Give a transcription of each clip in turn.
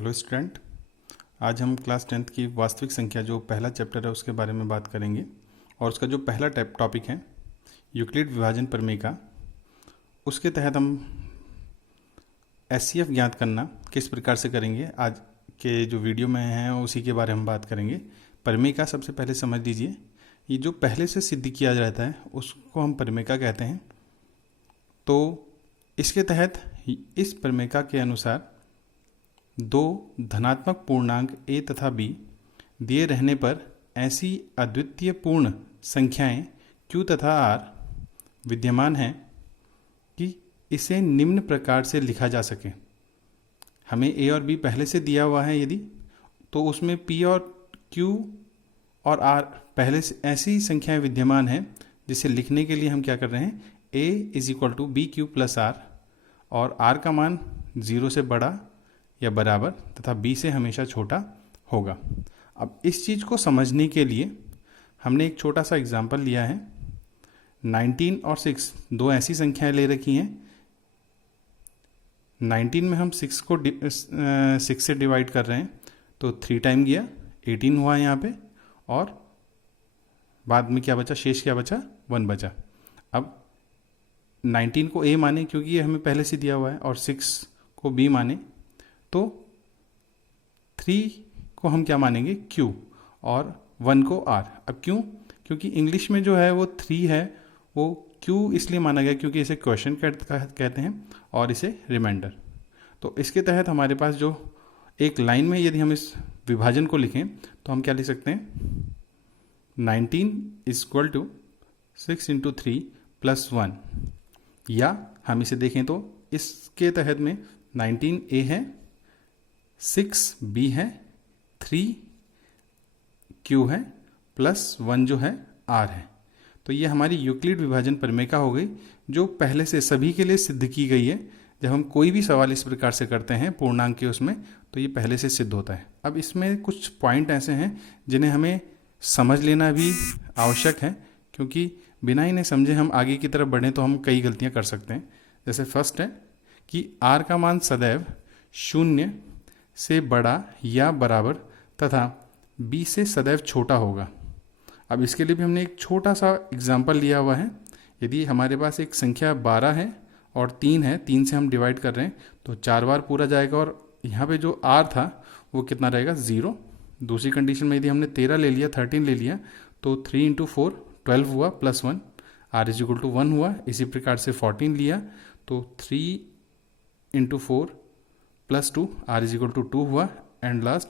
Hello student, आज हम class 10th की वास्तविक संख्या जो पहला चैप्टर है उसके बारे में बात करेंगे। और उसका जो पहला टॉपिक है यूक्लिड विभाजन प्रमेय का, उसके तहत हम एचसीएफ ज्ञात करना किस प्रकार से करेंगे आज के जो वीडियो में हैं उसी के बारे में बात करेंगे। प्रमेय का सबसे पहले समझ लीजिए, ये जो पहले से सिद्ध किया जाता है उसको हम प्रमेय का कहते हैं। तो इसके तहत इस प्रमेय के अनुसार दो धनात्मक पूर्णांक a तथा b दिए रहने पर ऐसी अद्वितीय पूर्ण संख्याएं q तथा r विद्यमान हैं कि इसे निम्न प्रकार से लिखा जा सके। हमें a और b पहले से दिया हुआ है, यदि तो उसमें p और q और r पहले से ऐसी संख्याएं विद्यमान हैं जिसे लिखने के लिए हम क्या कर रहे हैं, a = bq + r और r का मान 0 से बड़ा या बराबर तथा b से हमेशा छोटा होगा। अब इस चीज़ को समझने के लिए हमने एक छोटा सा एग्जाम्पल लिया है। 19 और 6 दो ऐसी संख्याएं ले रखी हैं। 19 में हम 6 को 6 से डिवाइड कर रहे हैं तो 3 टाइम गया, 18 हुआ यहाँ पे, और बाद में क्या बचा, शेष क्या बचा, 1 बचा। अब 19 को a माने क्योंकि ये हमें पहले से दिया हुआ है, और 6 को b माने तो 3 को हम क्या मानेंगे, q, और 1 को r। अब क्यों? क्योंकि इंग्लिश में जो है वो 3 है, वो q इसलिए माना गया क्योंकि इसे क्वेश्चन कहते हैं और इसे रिमाइंडर। तो इसके तहत हमारे पास जो एक लाइन में यदि हम इस विभाजन को लिखें तो हम क्या लिख सकते हैं, 19 = 6 × 3 + 1, या हम इसे देखें तो इसके तहत में 19a है, 6b है, 3q है, +1 जो है r है। तो ये हमारी यूक्लिड विभाजन प्रमेय हो गई, जो पहले से सभी के लिए सिद्ध की गई है। जब हम कोई भी सवाल इस प्रकार से करते हैं पूर्णांक के उसमें, तो ये पहले से सिद्ध होता है। अब इसमें कुछ पॉइंट ऐसे हैं जिन्हें हमें समझ लेना भी आवश्यक है, क्योंकि बिना इन्हें समझे हम आगे की तरफ बढ़ें तो हम कई गलतियां कर सकते हैं। जैसे फर्स्ट है कि r का मान सदैव 0 से बड़ा या बराबर तथा b से सदैव छोटा होगा। अब इसके लिए भी हमने एक छोटा सा एग्जाम्पल लिया हुआ है। यदि हमारे पास एक संख्या 12 है और 3 है, 3 से हम डिवाइड कर रहे हैं तो 4 बार पूरा जाएगा, और यहाँ पे जो r था वो कितना रहेगा, 0। दूसरी कंडीशन में यदि हमने 13 ले लिया, 13 ले लिया तो 3 × 4 12 हुआ, +1 r = 1 हुआ। इसी प्रकार से 14 लिया तो 3 × 4 +2 r = 2 हुआ, एंड लास्ट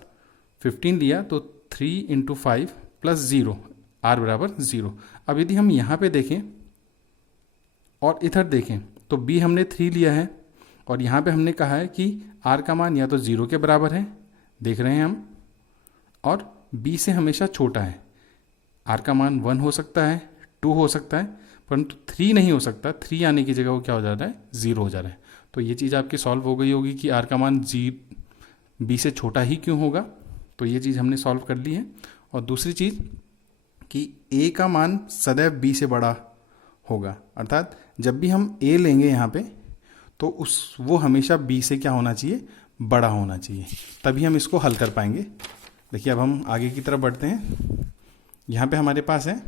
15 लिया तो 3 × 5 +0 r = 0। अब यदि हम यहाँ पे देखें और इधर देखें तो b हमने 3 लिया है, और यहाँ पे हमने कहा है कि r का मान या तो 0 के बराबर है, देख रहे हैं हम, और b से हमेशा छोटा है। r का मान 1 हो सकता है, 2 हो सकता है, परंतु 3 नहीं हो सकता। 3 आने की जगह वो क्या हो जा रहा है, 0 हो जा रहा है। तो ये चीज़ आपकी सॉल्व हो गई होगी कि r का मान b से छोटा ही क्यों होगा। तो ये चीज़ हमने सॉल्व कर ली है। और दूसरी चीज़ कि a का मान सदैव b से बड़ा होगा, अर्थात जब भी हम a लेंगे यहाँ पे तो वो हमेशा b से क्या होना चाहिए, बड़ा होना चाहिए, तभी हम इसको हल कर पाएंगे। देखिए अब हम आगे की तरफ बढ़ते हैं। यहाँ पे हमारे पास है,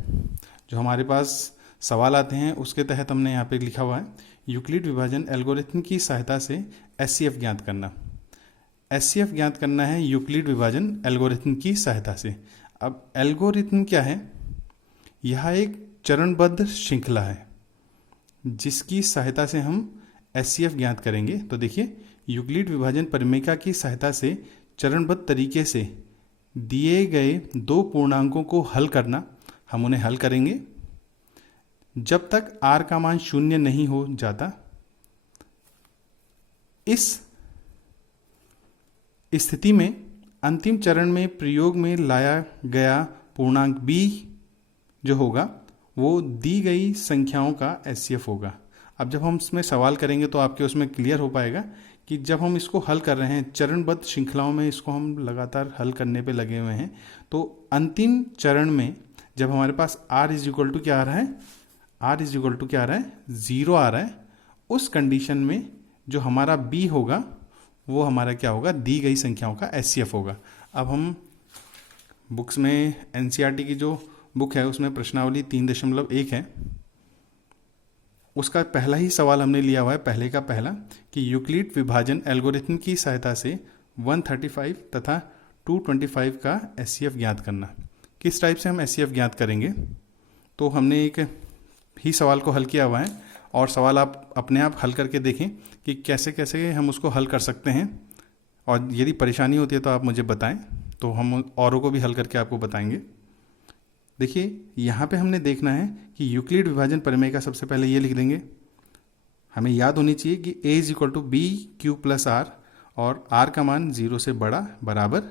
जो हमारे पास सवाल आते हैं उसके तहत हमने यहाँ पे लिखा हुआ है, यूक्लिड विभाजन एल्गोरिथम की सहायता से एचसीएफ ज्ञात करना। एचसीएफ ज्ञात करना है यूक्लिड विभाजन एल्गोरिथम की सहायता से। अब एल्गोरिथम क्या है, यह एक चरणबद्ध श्रृंखला है जिसकी सहायता से हम एचसीएफ ज्ञात करेंगे। तो देखिए, यूक्लिड विभाजन प्रमेय की सहायता से चरणबद्ध तरीके से दिए गए दो पूर्णांकों को हल करना। हम उन्हें हल करेंगे जब तक r का मान 0 नहीं हो जाता। इस स्थिति में अंतिम चरण में प्रयोग में लाया गया पूर्णांक b जो होगा वो दी गई संख्याओं का एचसीएफ होगा। अब जब हम इसमें सवाल करेंगे तो आपके उसमें क्लियर हो पाएगा कि जब हम इसको हल कर रहे हैं चरणबद्ध श्रृंखलाओं में, इसको हम लगातार हल करने पे लगे हुए हैं, तो अंतिम चरण में जब हमारे पास r = क्या आ रहा है, r = क्या आ रहा है, 0 आ रहा है, उस कंडीशन में जो हमारा b होगा वो हमारा क्या होगा, दी गई संख्याओं का एचसीएफ होगा। अब हम बुक्स में एनसीईआरटी की जो बुक है उसमें प्रश्नावली 3.1 है, उसका पहला ही सवाल हमने लिया हुआ है, पहले का पहला, कि यूक्लिड विभाजन एल्गोरिथम की सहायता से 135 तथा 225 का एचसीएफ ज्ञात करना। किस टाइप से हम एचसीएफ ज्ञात करेंगे, तो हमने एक ही सवाल को हल किया हुआ है और सवाल आप अपने आप हल करके देखें कि कैसे कैसे हम उसको हल कर सकते हैं, और यदि परेशानी होती है तो आप मुझे बताएं, तो हम औरों को भी हल करके आपको बताएंगे। देखिए यहाँ पे हमने देखना है कि यूक्लिड विभाजन प्रमेय का सबसे पहले ये लिख देंगे, हमें याद होनी चाहिए कि a is equal to b q plus r, और r का मान 0 से बड़ा, बराबर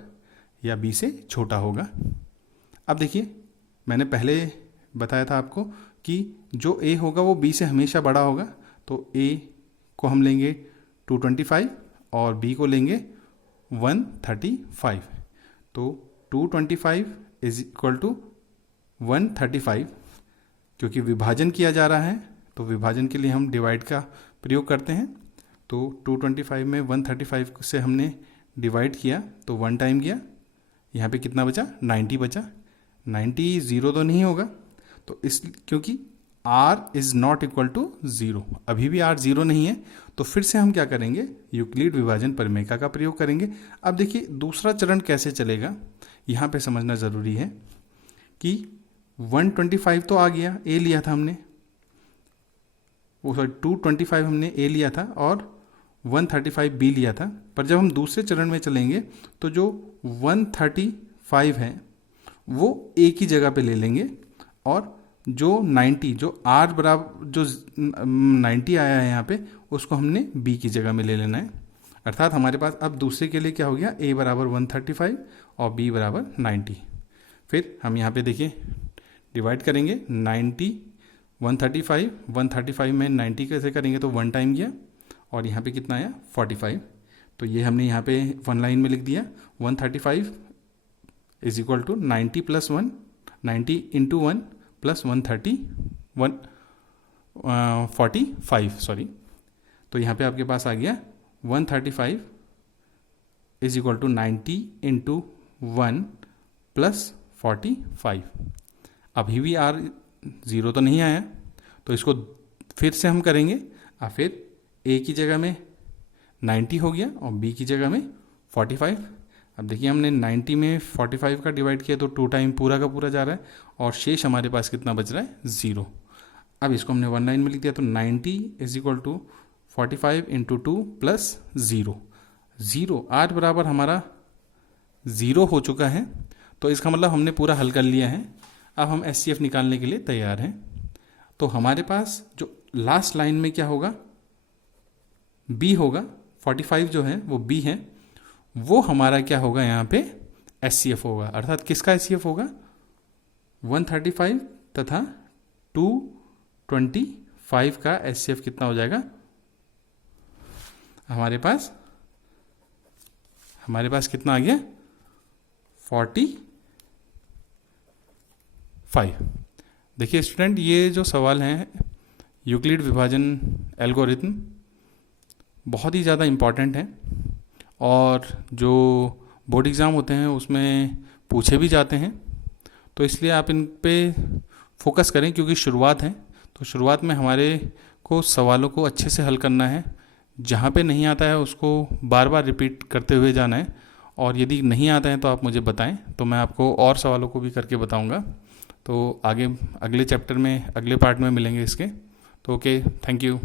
या b से छोटा होगा। अब देखिए मैंने पहले बताया था आपको कि जो a होगा वो b से हमेशा बड़ा होगा, तो a को हम लेंगे 225 और b को लेंगे 135, तो 225 इज इक्वल टू 135, क्योंकि विभाजन किया जा रहा है तो विभाजन के लिए हम डिवाइड का प्रयोग करते हैं। तो 225 में 135 से हमने डिवाइड किया तो 1 टाइम गया, यहाँ पे कितना बचा, 90 बचा। 90 0 तो नहीं होगा, तो इस क्योंकि r is not equal to 0, अभी भी r 0 नहीं है, तो फिर से हम क्या करेंगे, यूक्लिड विभाजन प्रमेय का प्रयोग करेंगे। अब देखिए दूसरा चरण कैसे चलेगा, यहाँ पे समझना ज़रूरी है कि 125 तो आ गया, a लिया था हमने, वो सॉरी 225 हमने a लिया था और 135 b लिया था, पर जब हम दूसरे चरण में चलेंगे तो जो 135 है वो a की जगह पे ले लेंगे, और जो 90 जो r बराबर जो 90 आया है यहाँ पे उसको हमने b की जगह में ले लेना है। अर्थात हमारे पास अब दूसरे के लिए क्या हो गया, a बराबर 135 और b बराबर 90। फिर हम यहाँ पे देखिए डिवाइड करेंगे 90 135 में 90 कैसे करेंगे, तो 1 टाइम गया और यहाँ पे कितना आया 45, तो ये हमने यहाँ पे 1 लाइन में लिख दिया। 135 is equal to 90 plus 1, 90 into 1 plus 45 sorry, तो यहाँ पे आपके पास आ गया 135 is equal to 90 into 1 plus 45। अभी भी r 0 तो नहीं आया, तो इसको फिर से हम करेंगे, और फिर a की जगह में 90 हो गया और b की जगह में 45। अब देखिए हमने 90 में 45 का डिवाइड किया तो 2 टाइम पूरा का पूरा जा रहा है, और शेष हमारे पास कितना बच रहा है, 0। अब इसको हमने 1 लाइन में लिख दिया, तो 90 is equal to 45 into 2 plus 0, r बराबर हमारा 0 हो चुका है, तो इसका मतलब हमने पूरा हल कर लिया है। अब हम एचसीएफ निकालने के लिए तैयार हैं। तो हमारे पास जो लास्ट लाइन में क्या होगा, b होगा, 45 जो है वो b है, वो हमारा क्या होगा यहाँ पे एचसीएफ होगा। अर्थात किसका एचसीएफ होगा, 135 तथा 225 का एचसीएफ कितना हो जाएगा, हमारे पास कितना आ गया, 45। देखिए स्टूडेंट, ये जो सवाल हैं यूक्लिड विभाजन एल्गोरिथम बहुत ही ज़्यादा इम्पॉर्टेंट हैं, और जो बोर्ड एग्ज़ाम होते हैं उसमें पूछे भी जाते हैं, तो इसलिए आप इन पे फोकस करें, क्योंकि शुरुआत है। तो शुरुआत में हमारे को सवालों को अच्छे से हल करना है, जहाँ पे नहीं आता है उसको बार बार रिपीट करते हुए जाना है, और यदि नहीं आता है तो आप मुझे बताएं, तो मैं आपको और सवालों को भी करके बताऊंगा। तो आगे अगले चैप्टर में, अगले पार्ट में मिलेंगे इसके। तो ओके, थैंक यू।